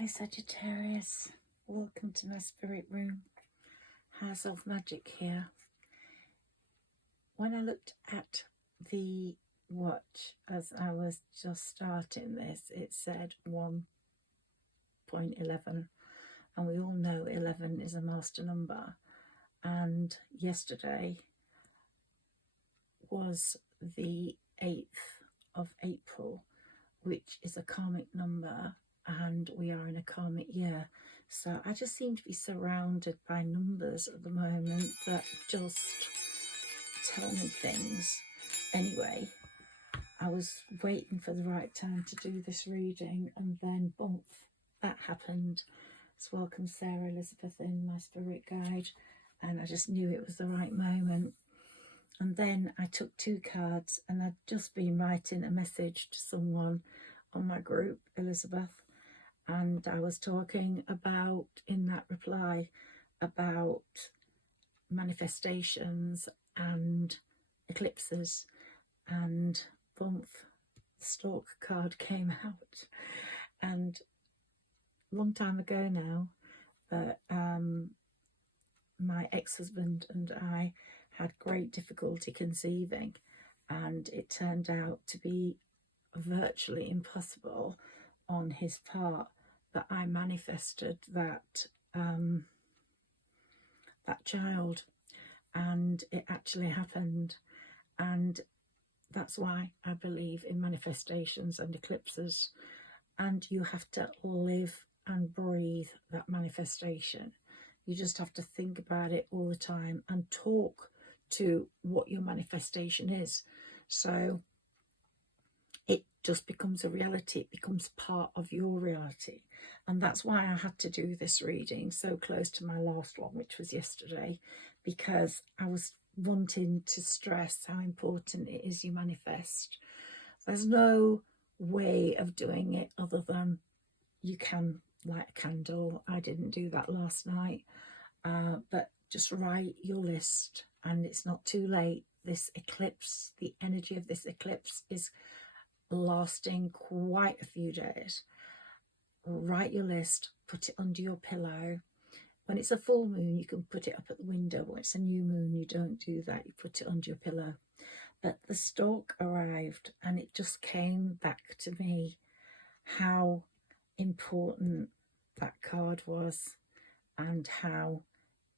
Hi Sagittarius, welcome to my spirit room. Higherself magic here. When I looked at the watch as I was just starting this, it said 1.11, and we all know 11 is a master number. And yesterday was the 8th of April, which is a karmic number, and we are in a karmic year. So I just seem to be surrounded by numbers at the moment that just tell me things. Anyway, I was waiting for the right time to do this reading, and then boom, that happened. So welcome Sarah Elizabeth in, my spirit guide, and I just knew it was the right moment. And then I took 2 cards, and I'd just been writing a message to someone on my group, Elizabeth, and I was talking about, in that reply, about manifestations and eclipses, and boom, the Stalk card came out. And a long time ago now, but my ex-husband and I had great difficulty conceiving, and it turned out to be virtually impossible on his part, but I manifested that that child, and it actually happened. And that's why I believe in manifestations and eclipses, and you have to live and breathe that manifestation. You just have to think about it all the time and talk to what your manifestation is. So it just becomes a reality. It becomes part of your reality. And that's why I had to do this reading so close to my last one, which was yesterday, because I was wanting to stress how important it is you manifest. There's no way of doing it other than you can light a candle. I didn't do that last night, but just write your list, and it's not too late. This eclipse, the energy of this eclipse is lasting quite a few days. Write your list, put it under your pillow. When it's a full moon, you can put it up at the window. When it's a new moon, you don't do that. You put it under your pillow. But the Stalk arrived, and it just came back to me how important that card was, and how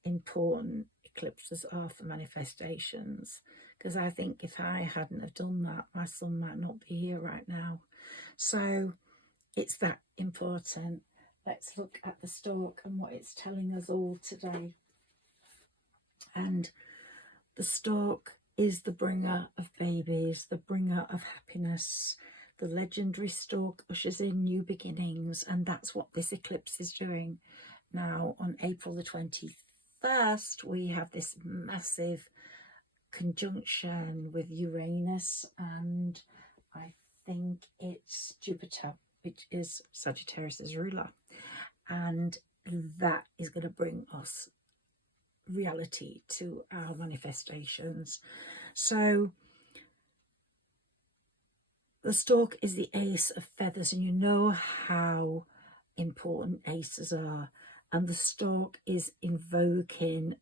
important eclipses are for manifestations. Because I think if I hadn't have done that, my son might not be here right now. So it's that important. Let's look at the Stalk and what it's telling us all today. And the Stalk is the bringer of babies, the bringer of happiness. The legendary Stalk ushers in new beginnings, and that's what this eclipse is doing. Now, on April the 21st, we have this massive conjunction with Uranus, and I think it's Jupiter, which is Sagittarius' ruler, and that is going to bring us reality to our manifestations. So the Stalk is the ace of feathers, and you know how important aces are, and the Stalk is invoking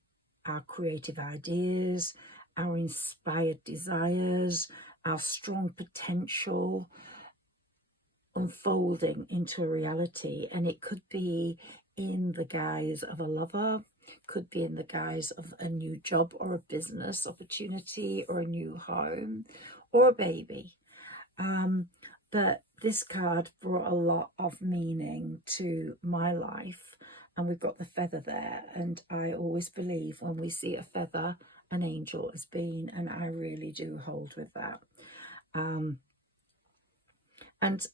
our creative ideas, our inspired desires, our strong potential unfolding into a reality. And it could be in the guise of a lover, could be in the guise of a new job or a business opportunity or a new home or a baby. But this card brought a lot of meaning to my life, and we've got the feather there, and I always believe when we see a feather, an angel has been, and I really do hold with that. And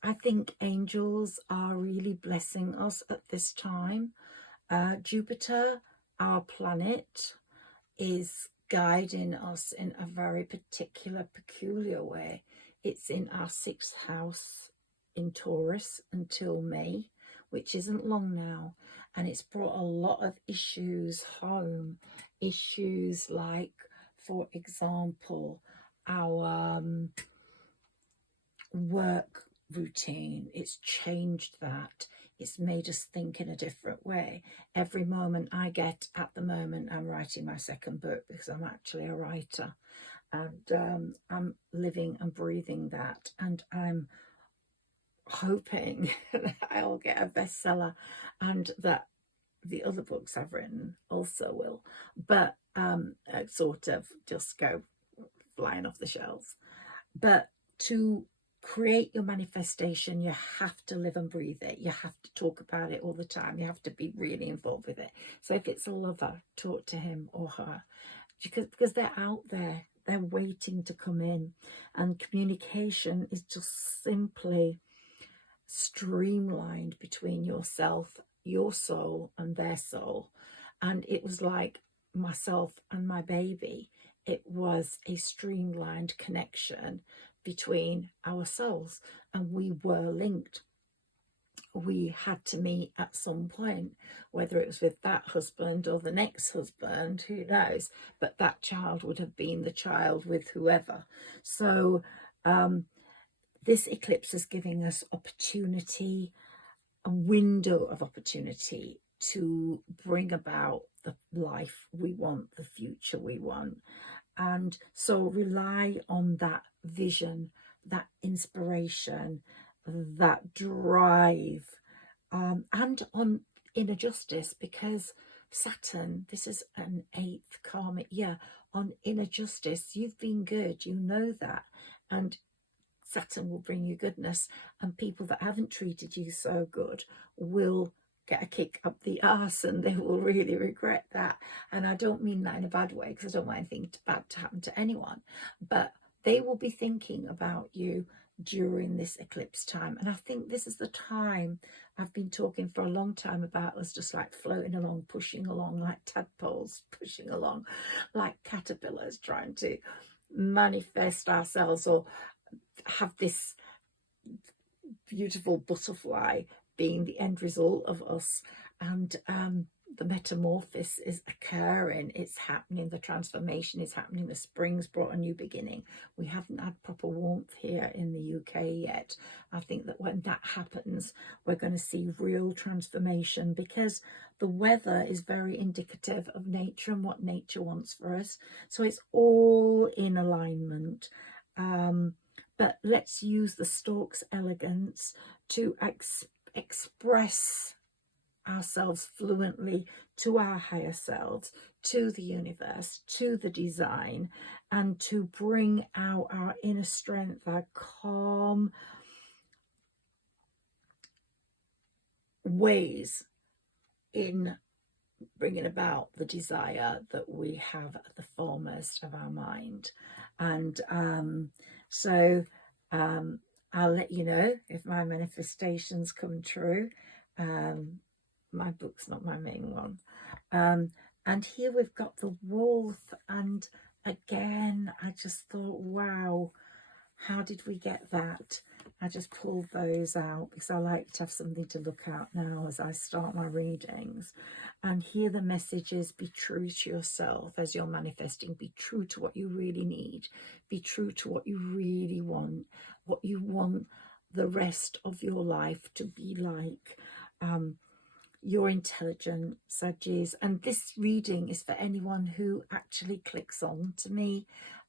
I think angels are really blessing us at this time. Jupiter, our planet, is guiding us in a very particular, peculiar way. It's in our 6th house in Taurus until May, which isn't long now. And it's brought a lot of issues home. Issues like, for example, our work routine. It's changed that. it's made us think in a different way. Every moment I get, at the moment, I'm writing my second book because I'm actually a writer, and I'm living and breathing that, and I'm hoping that I'll get a bestseller and that the other books I've written also will, but sort of just go flying off the shelves. But to create your manifestation, you have to live and breathe it. You have to talk about it all the time. You have to be really involved with it. So if it's a lover, talk to him or her, because they're out there, they're waiting to come in. And communication is just simply streamlined between yourself, your soul, and their soul. And it was like myself and my baby. It was a streamlined connection between our souls, and we were linked. We had to meet at some point, whether it was with that husband or the next husband, who knows, but that child would have been the child with whoever. So this eclipse is giving us opportunity, a window of opportunity to bring about the life we want, the future we want. And so rely on that vision, that inspiration, that drive, and on inner justice, because Saturn, this is an 8th karmic year, on inner justice. You've been good, you know that, and Saturn will bring you goodness, and people that haven't treated you so good will get a kick up the arse, and they will really regret that. And I don't mean that in a bad way, because I don't want anything bad to happen to anyone, but they will be thinking about you during this eclipse time. And I think this is the time I've been talking for a long time about us just like floating along, pushing along like tadpoles, pushing along like caterpillars, trying to manifest ourselves or have this beautiful butterfly being the end result of us. And the metamorphosis is occurring, it's happening, the transformation is happening, the spring's brought a new beginning. We haven't had proper warmth here in the UK yet. I think that when that happens, we're going to see real transformation, because the weather is very indicative of nature and what nature wants for us. So it's all in alignment. But let's use the Stalk's elegance to express ourselves fluently to our higher selves, to the universe, to the design, and to bring out our inner strength, our calm ways in bringing about the desire that we have at the foremost of our mind. And so I'll let you know if my manifestations come true. My book's not my main one. And here we've got the wolf, and again I just thought, wow, how did we get that? I just pulled those out because I like to have something to look at now as I start my readings. And here the message is: be true to yourself as you're manifesting. Be true to what you really need. Be true to what you really want, what you want the rest of your life to be like. You're intelligent, Saggis, and this reading is for anyone who actually clicks on to me.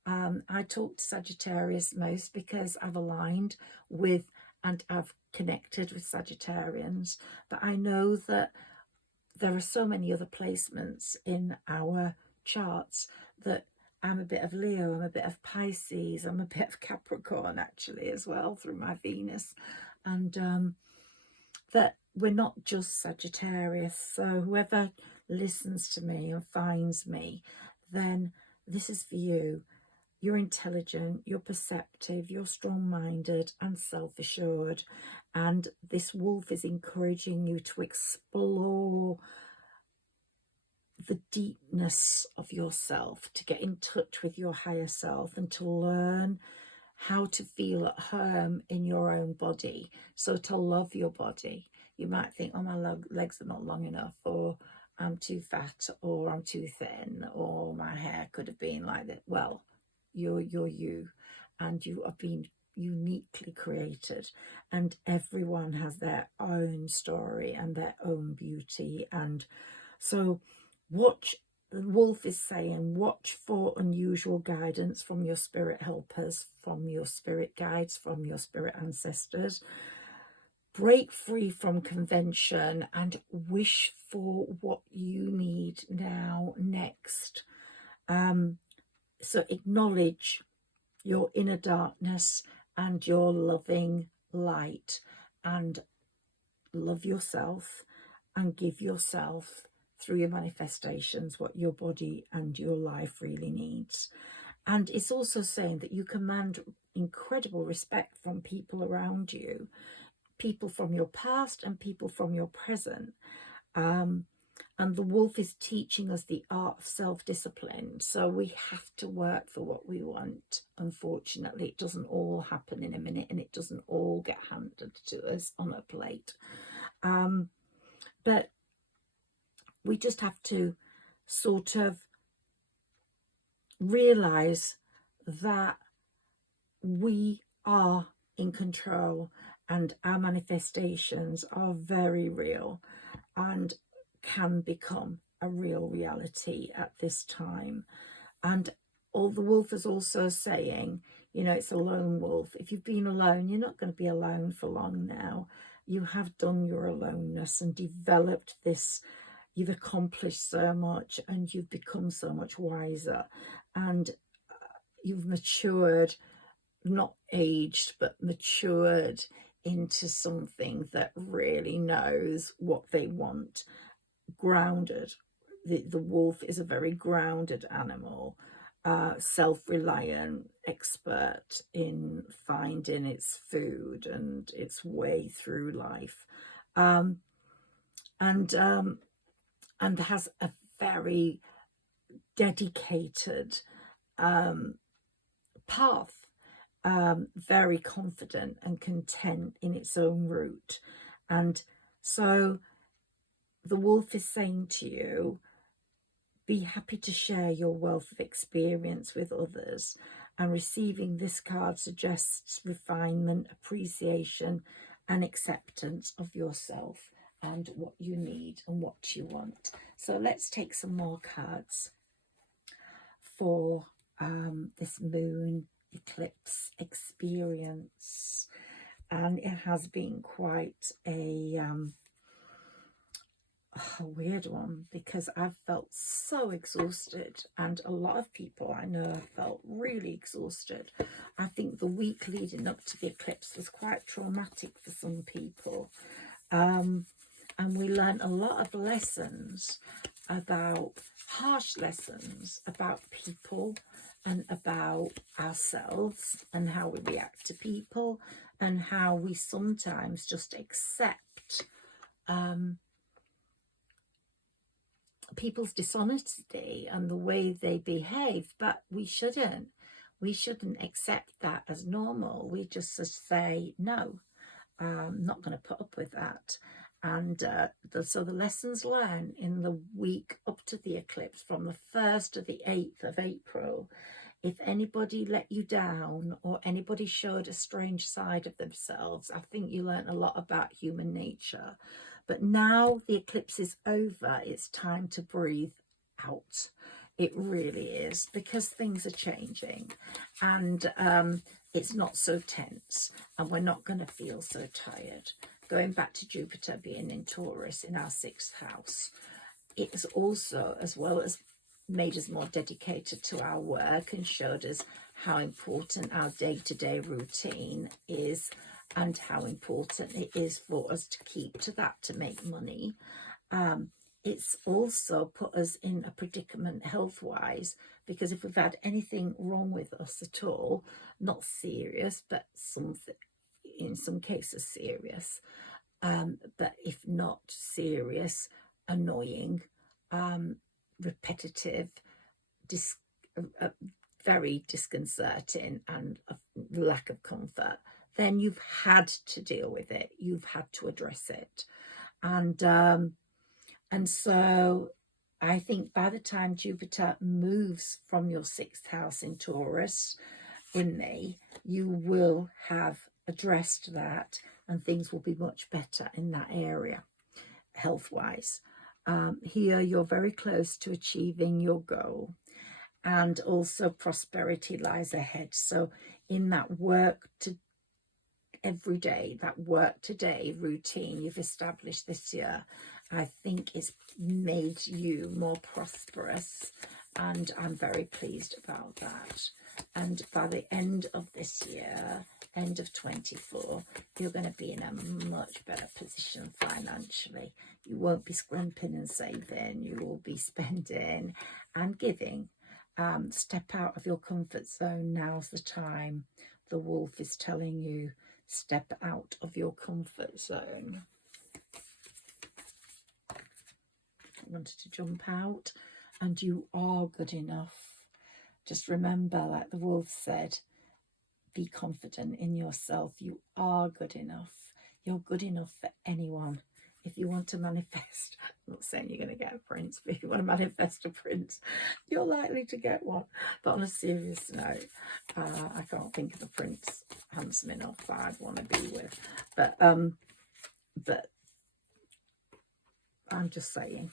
I talk to Sagittarius most because I've aligned with and I've connected with Sagittarians, but I know that there are so many other placements in our charts that I'm a bit of Leo, I'm a bit of Pisces, I'm a bit of Capricorn actually as well through my Venus, and that we're not just Sagittarius. So whoever listens to me or finds me, then this is for you. You're intelligent, you're perceptive, you're strong-minded and self-assured. And this wolf is encouraging you to explore the deepness of yourself, to get in touch with your higher self, and to learn how to feel at home in your own body. So to love your body. You might think, oh, my legs are not long enough, or I'm too fat, or I'm too thin, or my hair could have been like that. Well, you're you, and you have been uniquely created, and everyone has their own story and their own beauty. And so watch, the wolf is saying, watch for unusual guidance from your spirit helpers, from your spirit guides, from your spirit ancestors. Break free from convention and wish for what you need now, next. So acknowledge your inner darkness and your loving light, and love yourself and give yourself through your manifestations what your body and your life really needs. And it's also saying that you command incredible respect from people around you, people from your past and people from your present. And the wolf is teaching us the art of self-discipline. So we have to work for what we want. Unfortunately, it doesn't all happen in a minute, and it doesn't all get handed to us on a plate. But we just have to sort of realize that we are in control, and our manifestations are very real and can become a real reality at this time. And all the wolf is also saying, you know, it's a lone wolf. If you've been alone, you're not going to be alone for long now. You have done your aloneness and developed this. You've accomplished so much, and you've become so much wiser, and you've matured, not aged, but matured into something that really knows what they want. Grounded. The wolf is a very grounded animal, self-reliant, expert in finding its food and its way through life, and has a very dedicated path, very confident and content in its own route. And so the wolf is saying to you, be happy to share your wealth of experience with others. And receiving this card suggests refinement, appreciation, and acceptance of yourself and what you need and what you want. So let's take some more cards for this moon eclipse experience. And it has been quite a weird one, because I've felt so exhausted, and a lot of people I know have felt really exhausted. I think the week leading up to the eclipse was quite traumatic for some people, and we learned a lot of lessons, about harsh lessons about people and about ourselves, and how we react to people, and how we sometimes just accept people's dishonesty and the way they behave. But we shouldn't accept that as normal. We just say, no, I'm not going to put up with that. And so the lessons learned in the week up to the eclipse, from the 1st to the 8th of April, if anybody let you down or anybody showed a strange side of themselves, I think you learned a lot about human nature. But now the eclipse is over, it's time to breathe out. It really is, because things are changing, and it's not so tense, and we're not going to feel so tired. Going back to Jupiter being in Taurus in our 6th house, it's also, as well as made us more dedicated to our work and showed us how important our day-to-day routine is, and how important it is for us to keep to that to make money. It's also put us in a predicament health-wise, because if we've had anything wrong with us at all, not serious, but something, in some cases serious, but if not serious, annoying, repetitive, very disconcerting, and a lack of comfort, then you've had to deal with it. You've had to address it. And so I think by the time Jupiter moves from your 6th house in Taurus, in May, you will have addressed that, and things will be much better in that area, health-wise. Here, you're very close to achieving your goal, and also prosperity lies ahead. So in that work to every day, that work today routine you've established this year, I think it's made you more prosperous, and I'm very pleased about that. And by the end of this year, end of 24, you're going to be in a much better position financially. You won't be scrimping and saving, you will be spending and giving. Step out of your comfort zone, now's the time. The wolf is telling you, step out of your comfort zone. I wanted to jump out, and you are good enough. Just remember, like the wolf said, be confident in yourself. You are good enough. You're good enough for anyone. If you want to manifest, I'm not saying you're going to get a prince, but if you want to manifest a prince, you're likely to get one. But on a serious note, I can't think of a prince handsome enough that I'd want to be with. But I'm just saying,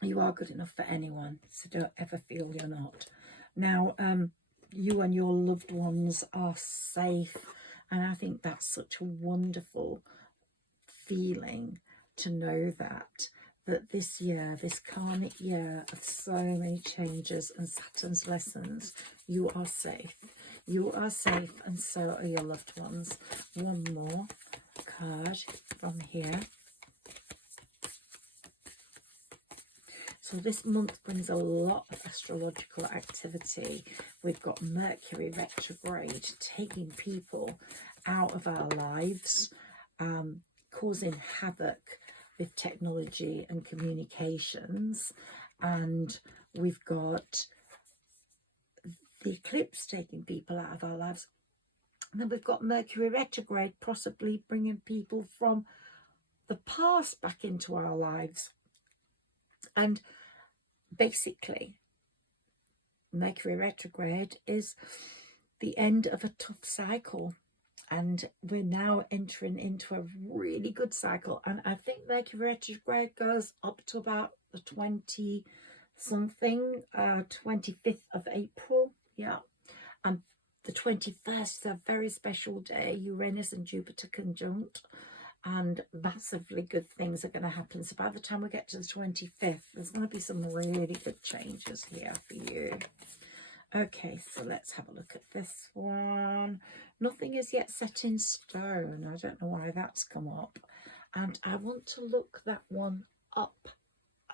you are good enough for anyone, so don't ever feel you're not. Now, you and your loved ones are safe, and I think that's such a wonderful feeling to know that this year, this karmic year of so many changes and Saturn's lessons, you are safe. You are safe, and so are your loved ones. One more card from here. So this month brings a lot of astrological activity. We've got Mercury retrograde, taking people out of our lives, causing havoc with technology and communications. And we've got the eclipse taking people out of our lives. And then we've got Mercury retrograde, possibly bringing people from the past back into our lives. And basically, Mercury retrograde is the end of a tough cycle, and we're now entering into a really good cycle. And I think Mercury retrograde goes up to about the 20 something, 25th of April. Yeah. And the 21st is a very special day, Uranus and Jupiter conjunct, and massively good things are going to happen. So by the time we get to the 25th, there's going to be some really good changes here for you. Okay, so let's have a look at this one. Nothing is yet set in stone. I don't know why that's come up. And I want to look that one up.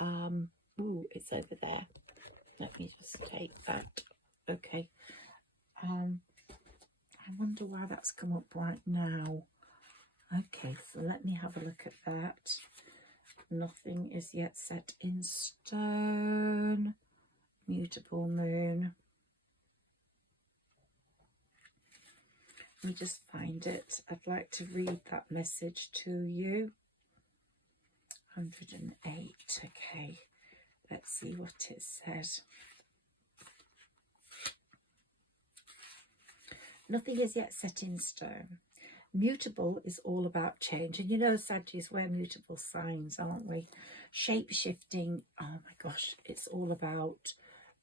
Ooh, it's over there. Let me just take that. Okay. I wonder why that's come up right now. Okay, so let me have a look at that. Nothing is yet set in stone. Mutable moon. Let me just find it. I'd like to read that message to you. 108. Okay, let's see what it says. Nothing is yet set in stone. Mutable is all about change. And you know, Sagittarius, we're mutable signs, aren't we? Shape-shifting. Oh my gosh, it's all about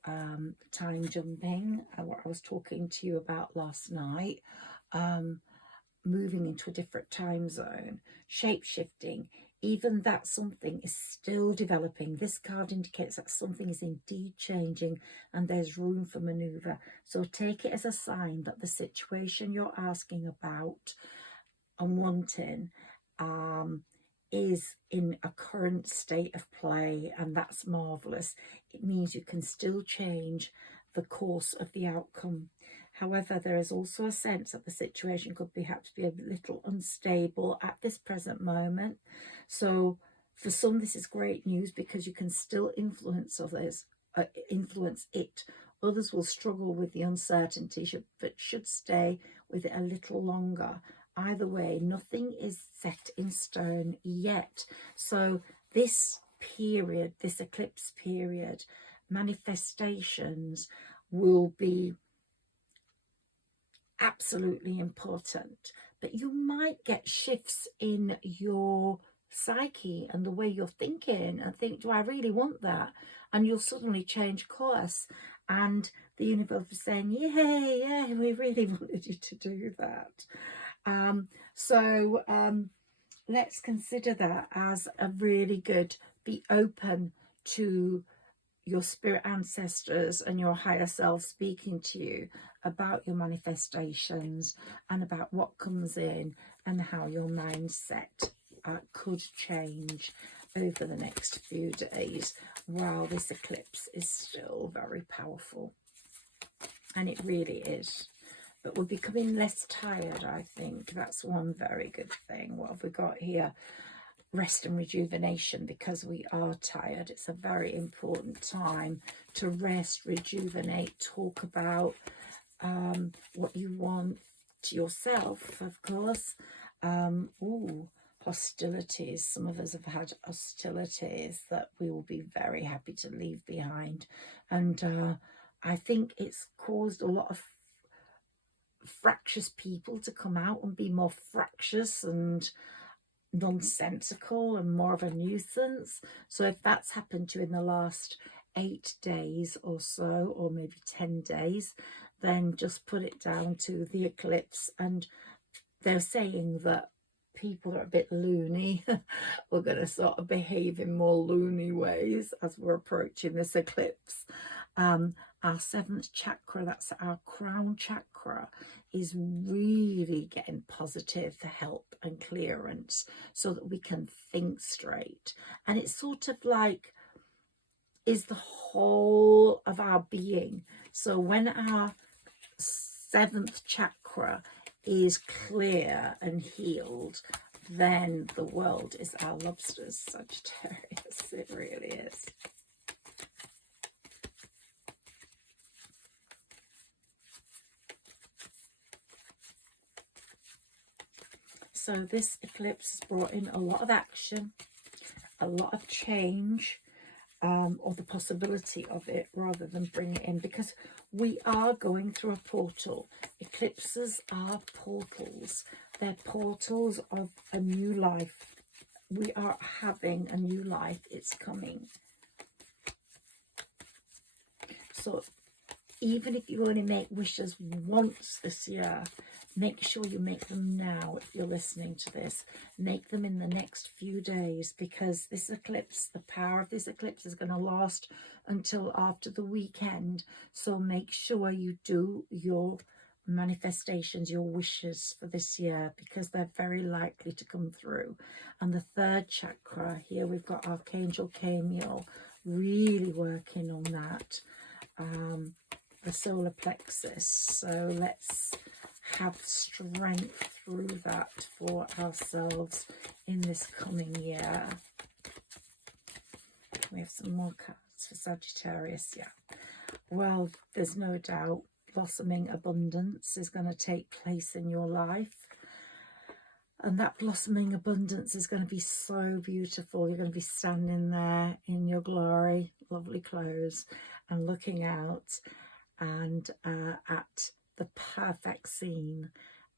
time jumping. What I was talking to you about last night. Moving into a different time zone. Shape-shifting. Even that something is still developing. This card indicates that something is indeed changing and there's room for maneuver. So take it as a sign that the situation you're asking about and wanting is in a current state of play, and that's marvellous. It means you can still change the course of the outcome. However, there is also a sense that the situation could perhaps be a little unstable at this present moment. So for some, this is great news because you can still influence others, influence it. Others will struggle with the uncertainty, but should stay with it a little longer. Either way, nothing is set in stone yet. So this period, this eclipse period, manifestations will be absolutely important. But you might get shifts in your psyche and the way you're thinking and think, do I really want that? And you'll suddenly change course, and the universe is saying, yay, yeah, we really wanted you to do that. Let's consider that as a really good, be open to your spirit ancestors and your higher self speaking to you about your manifestations and about what comes in and how your mindset could change over the next few days while this eclipse is still very powerful. And it really is. But we're becoming less tired, I think. That's one very good thing. What have we got here? Rest and rejuvenation, because we are tired. It's a very important time to rest, rejuvenate, talk about what you want to yourself, of course. Hostilities. Some of us have had hostilities that we will be very happy to leave behind. And I think it's caused a lot of fractious people to come out and be more fractious and nonsensical and more of a nuisance. So if that's happened to you in the last 8 days or so, or maybe 10 days, then just put it down to the eclipse. And they're saying that people are a bit loony. We're going to sort of behave in more loony ways as we're approaching this eclipse. Our 7th chakra, that's our crown chakra, is really getting positive help and clearance so that we can think straight. And it's sort of like is the whole of our being. So when our 7th chakra is clear and healed, then the world is our lobsters, Sagittarius. It really is. So this eclipse has brought in a lot of action, a lot of change, or the possibility of it rather than bring it in, because we are going through a portal. Eclipses are portals. They're portals of a new life. We are having a new life. It's coming. So even if you only make wishes once this year, make sure you make them now. If you're listening to this, make them in the next few days, because this eclipse, the power of this eclipse is going to last until after the weekend. So make sure you do your manifestations, your wishes for this year, because they're very likely to come through. And the 3rd chakra, here we've got Archangel Chamuel really working on that, the solar plexus. So let's have strength through that for ourselves in this coming year. We have some more cards for Sagittarius. Yeah, well, there's no doubt blossoming abundance is going to take place in your life, and that blossoming abundance is going to be so beautiful. You're going to be standing there in your glory, lovely clothes, and looking out and at the perfect scene,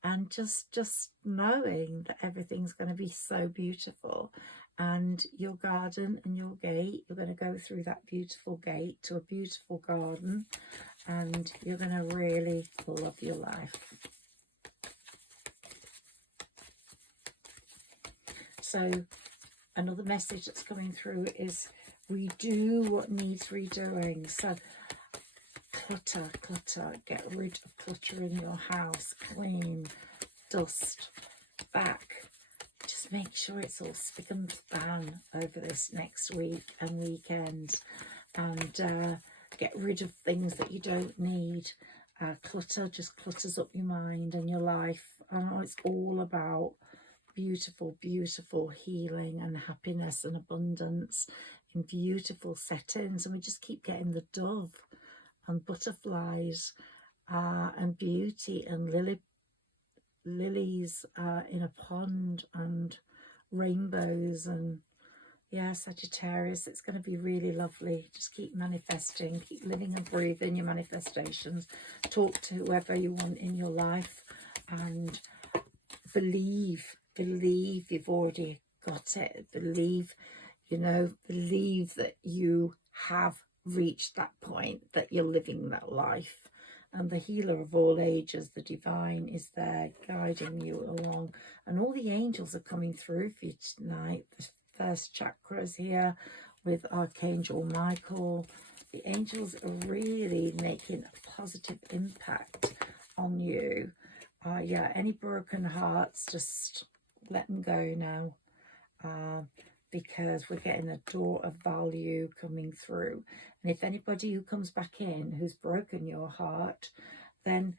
and just knowing that everything's going to be so beautiful. And your garden and your gate, you're going to go through that beautiful gate to a beautiful garden, and you're going to really love your life. So another message that's coming through is redo what needs redoing. So clutter, get rid of clutter in your house, clean, dust, back. Just make sure it's all spick and span over this next week and weekend, and get rid of things that you don't need. Clutter just clutters up your mind and your life. I know it's all about beautiful, beautiful healing and happiness and abundance in beautiful settings, and we just keep getting the dove and butterflies and beauty and lilies in a pond and rainbows, and Yeah, Sagittarius, it's going to be really lovely. Just keep manifesting, keep living and breathing your manifestations. Talk to whoever you want in your life, and believe you've already got it. Believe, you know, believe that you have reached that point, that you're living that life. And the healer of all ages, the divine, is there guiding you along. And all the angels are coming through for you tonight. The first chakras here with Archangel Michael. The angels are really making a positive impact on you. Yeah, any broken hearts, just let them go now. Because we're getting a door of value coming through. And if anybody who comes back in who's broken your heart, then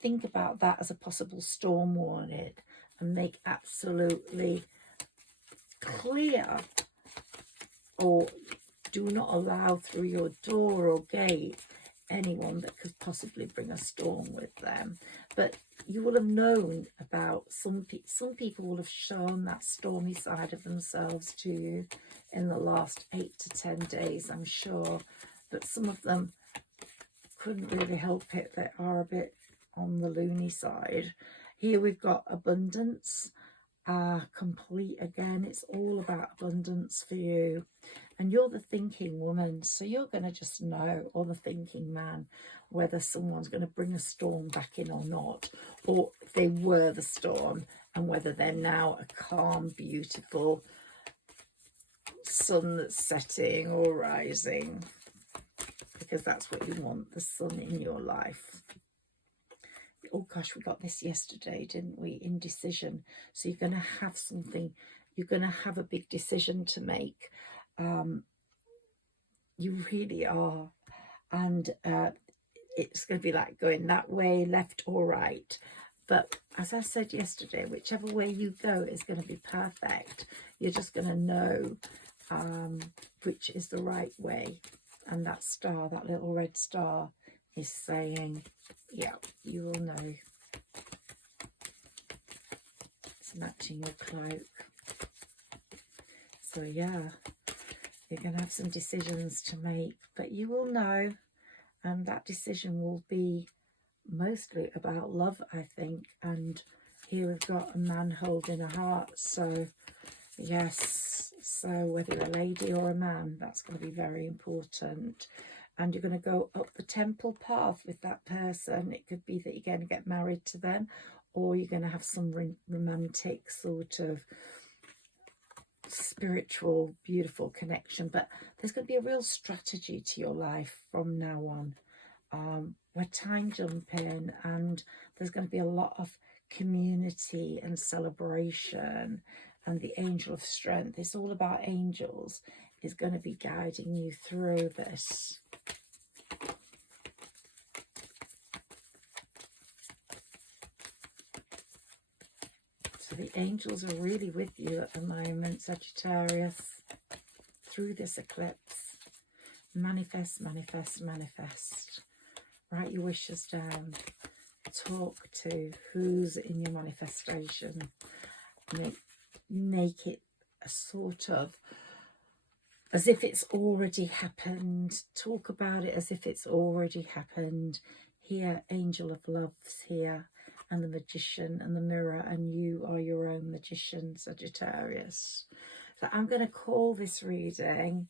think about that as a possible storm warning, and make absolutely clear, or do not allow through your door or gate anyone that could possibly bring a storm with them. But you will have known about some people will have shown that stormy side of themselves to you in the last 8 to 10 days. I'm sure that some of them couldn't really help it. They are a bit on the loony side. Here we've got abundance, complete again. It's all about abundance for you. And you're the thinking woman, so you're going to just know, or the thinking man, whether someone's going to bring a storm back in or not, or if they were the storm, and whether they're now a calm, beautiful sun that's setting or rising, because that's what you want, the sun in your life. Oh gosh, we got this yesterday, didn't we? Indecision. So you're going to have something, you're going to have a big decision to make. You really are. And it's going to be like going that way, left or right. But as I said yesterday, whichever way you go is going to be perfect. You're just going to know which is the right way. And that star, that little red star, is saying, yeah, you will know. It's matching your cloak. So yeah, you're going to have some decisions to make, but you will know. And that decision will be mostly about love, I think. And here we've got a man holding a heart. So yes, so whether you're a lady or a man, that's going to be very important. And you're going to go up the temple path with that person. It could be that you're going to get married to them, or you're going to have some romantic sort of spiritual, beautiful connection. But there's going to be a real strategy to your life from now on. We're time jumping, and there's going to be a lot of community and celebration. And the angel of strength, it's all about angels, is going to be guiding you through this. So the angels are really with you at the moment, Sagittarius, through this eclipse. Manifest, manifest, manifest. Write your wishes down. Talk to who's in your manifestation. Make it a sort of as if it's already happened. Talk about it as if it's already happened. Here, angel of love's here, and the magician and the mirror, and you are your own magician, Sagittarius. So I'm going to call this reading.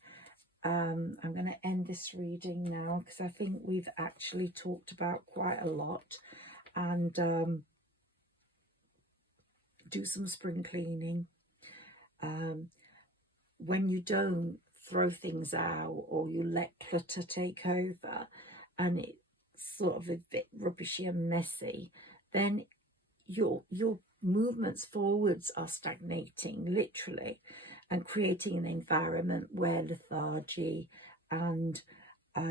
I'm going to end this reading now, because I think we've actually talked about quite a lot. And do some spring cleaning. When you don't throw things out, or you let clutter take over, and it's sort of a bit rubbishy and messy, then your movements forwards are stagnating, literally, and creating an environment where lethargy and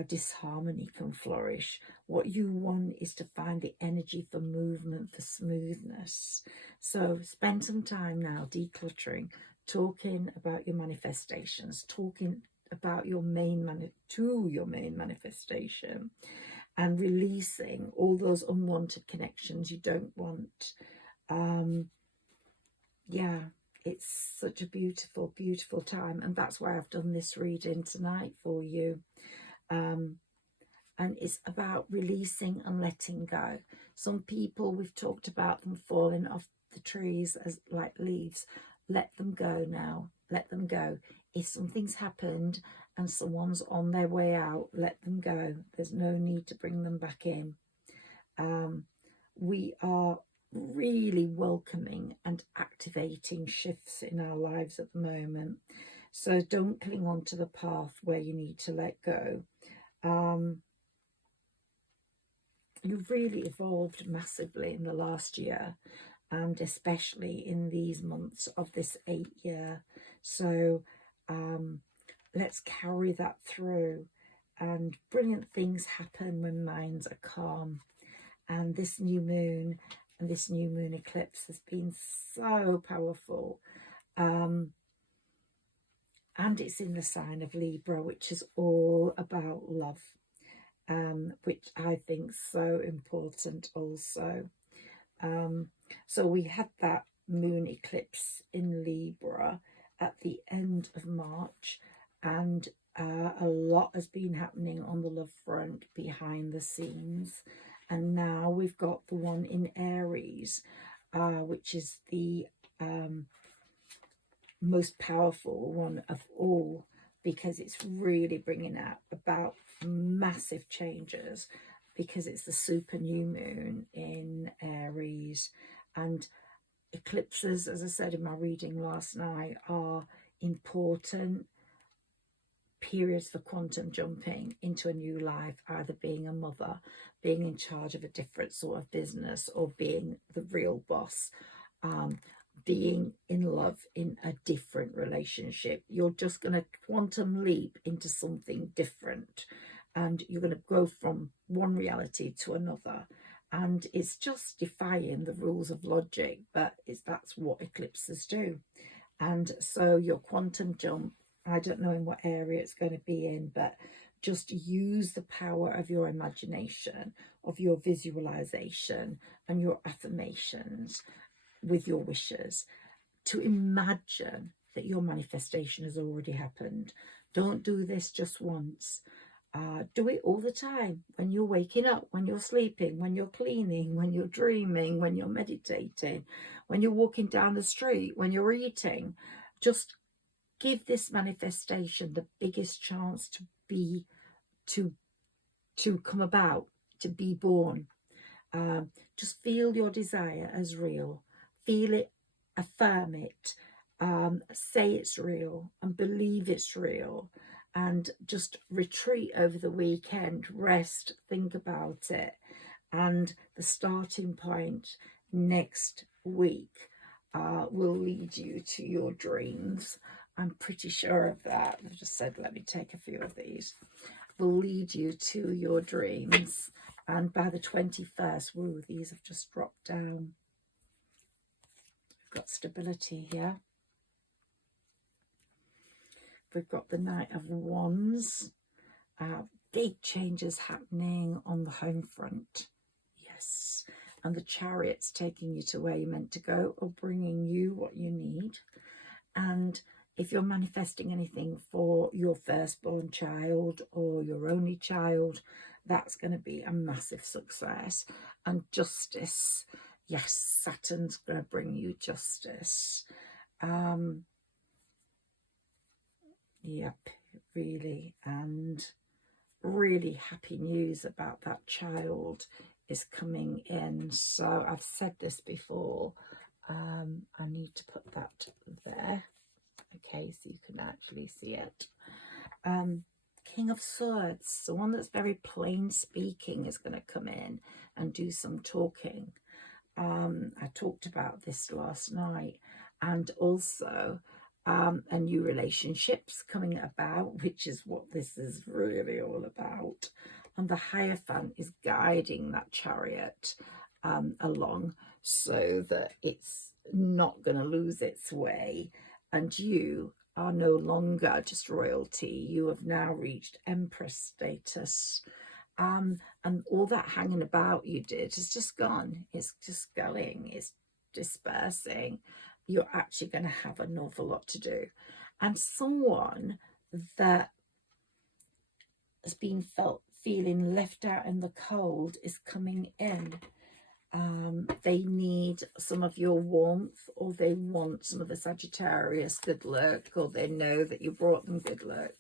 disharmony can flourish. What you want is to find the energy for movement, for smoothness. So spend some time now decluttering, talking about your manifestations, talking about your main manifestation, and releasing all those unwanted connections you don't want. Yeah, it's such a beautiful, beautiful time. And that's why I've done this reading tonight for you. And it's about releasing and letting go. Some people, we've talked about them falling off the trees as like leaves. Let them go now. Let them go. If something's happened and someone's on their way out, let them go. There's no need to bring them back in. We are really welcoming and activating shifts in our lives at the moment. So don't cling on to the path where you need to let go. You've really evolved massively in the last year, and especially in these months of this 8th year. So let's carry that through, and brilliant things happen when minds are calm. And this new moon and this new moon eclipse has been so powerful. And it's in the sign of Libra, which is all about love, which I think is so important also. So we had that moon eclipse in Libra at the end of March, and a lot has been happening on the love front behind the scenes. And now we've got the one in Aries, which is the most powerful one of all, because it's really bringing out about massive changes, because it's the super new moon in Aries. And eclipses, as I said in my reading last night, are important periods for quantum jumping into a new life, either being a mother, being in charge of a different sort of business, or being the real boss, being in love in a different relationship. You're just going to quantum leap into something different, and you're going to go from one reality to another. And it's just defying the rules of logic, but that's what eclipses do. And so your quantum jump, I don't know in what area it's going to be in, but just use the power of your imagination, of your visualization and your affirmations with your wishes to imagine that your manifestation has already happened. Don't do this just once. Do it all the time, when you're waking up, when you're sleeping, when you're cleaning, when you're dreaming, when you're meditating, when you're walking down the street, when you're eating. Just give this manifestation the biggest chance to be, to come about, to be born. Just feel your desire as real. Feel it, affirm it, say it's real and believe it's real. And just retreat over the weekend, rest, think about it. And the starting point next week will lead you to your dreams. I'm pretty sure of that. I just said, let me take a few of these. Will lead you to your dreams. And by the 21st, woo, these have just dropped down. We've got stability here. We've got the Knight of Wands. Big changes happening on the home front. Yes. And the Chariot's taking you to where you're meant to go, or bringing you what you need. And if you're manifesting anything for your firstborn child or your only child, that's going to be a massive success. And justice. Yes, Saturn's going to bring you justice. Yep, really. And really happy news about that child is coming in. So I've said this before. I need to put that there. Okay, so you can actually see it. King of Swords, the one that's very plain speaking, is going to come in and do some talking. I talked about this last night. And also a new relationships coming about, which is what this is really all about. And the Hierophant is guiding that Chariot along, so that it's not going to lose its way. And you are no longer just royalty. You have now reached Empress status. And all that hanging about you did is just gone. It's just going. It's dispersing. you're actually going to have an awful lot to do. And someone that has been feeling left out in the cold is coming in. They need some of your warmth, or they want some of the Sagittarius good luck, or they know that you brought them good luck.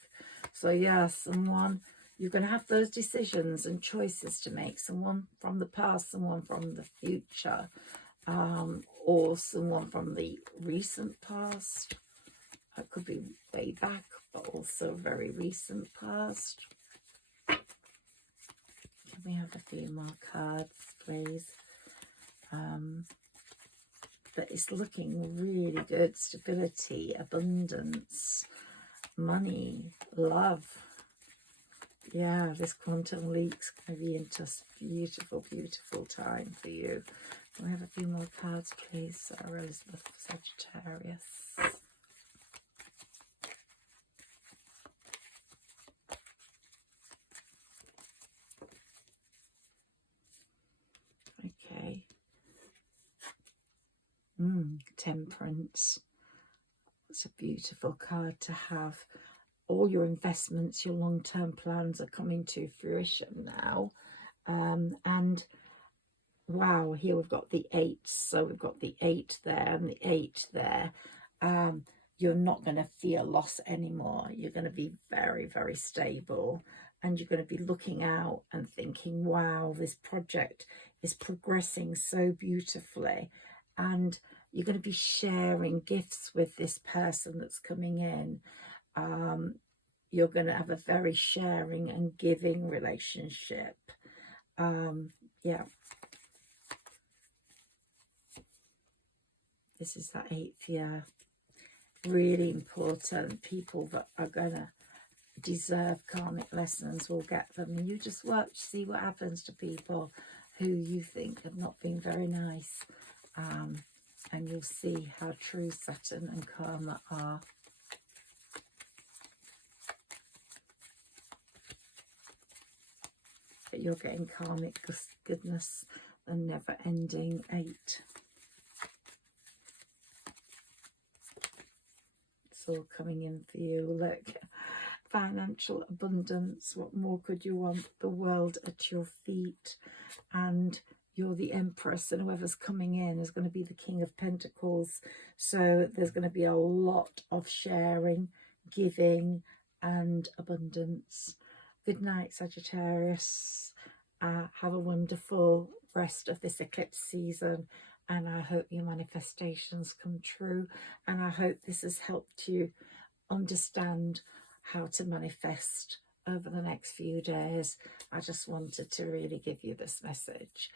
So yeah, someone, you're going to have those decisions and choices to make. Someone from the past, someone from the future, or someone from the recent past. That could be way back, but also very recent past. Can we have a few more cards, please? But it's looking really good. Stability, abundance, money, love. Yeah, this quantum leap's going to be into a beautiful, beautiful time for you. Can we have a few more cards, please? Sarah Elizabeth, Sagittarius. Okay. Temperance. It's a beautiful card to have. All your investments, your long-term plans are coming to fruition now. And wow, here we've got the 8. So we've got the 8 there and the 8 there. You're not going to feel loss anymore. You're going to be very, very stable. And you're going to be looking out and thinking, wow, this project is progressing so beautifully. And you're going to be sharing gifts with this person that's coming in. You're going to have a very sharing and giving relationship. Yeah. This is that 8th year. Really important. People that are going to deserve karmic lessons will get them. And you just watch, see what happens to people who you think have not been very nice. And you'll see how true Saturn and karma are. But you're getting karmic goodness, the never-ending 8. It's all coming in for you. Look, financial abundance. What more could you want? The world at your feet. And you're the Empress, and whoever's coming in is going to be the King of Pentacles. So there's going to be a lot of sharing, giving, and abundance. Good night, Sagittarius. Have a wonderful rest of this eclipse season, and I hope your manifestations come true, and I hope this has helped you understand how to manifest over the next few days. I just wanted to really give you this message.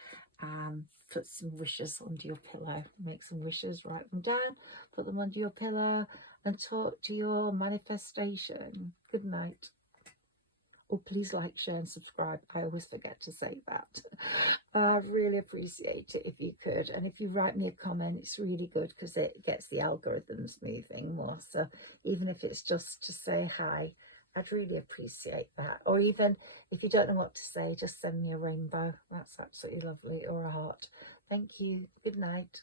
Put some wishes under your pillow. Make some wishes, write them down, put them under your pillow, and talk to your manifestation. Good night. Oh, please like, share and subscribe. I always forget to say that. I really appreciate it if you could. And if you write me a comment, it's really good because it gets the algorithms moving more. So even if it's just to say hi, I'd really appreciate that. Or even if you don't know what to say, just send me a rainbow. That's absolutely lovely. Or a heart. Thank you. Good night.